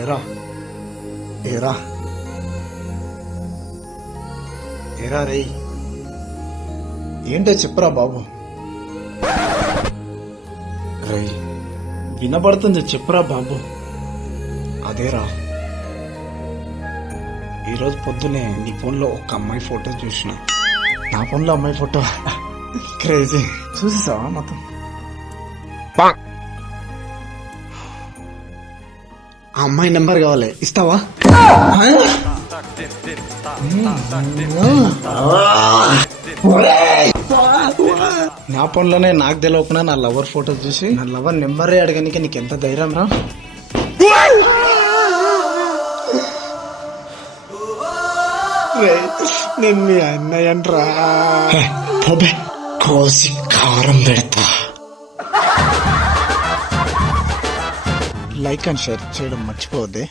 ఏరా ఏరా ఏరా రే, ఏంటో చెప్పరా బాబు. రే వినబడుతుంది, చెప్పురా బాబు. అదేరా, ఈరోజు పొద్దునే నీ ఫోన్లో ఒక అమ్మాయి ఫోటో చూసిన. నా ఫోన్లో అమ్మాయి ఫోటో క్రేజీ. చూసేసావా మొత్తం? ఆ అమ్మాయి నెంబర్ కావాలి, ఇస్తావా? నా ఫోన్లోనే నాకు తెలియకుండా నా లవర్ ఫోటో చూసి నా లవర్ నెంబరే అడగనికి నీకు ఎంత ధైర్యం రా? నేను మీ అన్నయ్యన్రా. కోసి కారం పెడతా. లైక్ అండ్ షేర్ చేయడం మర్చిపోవద్దే.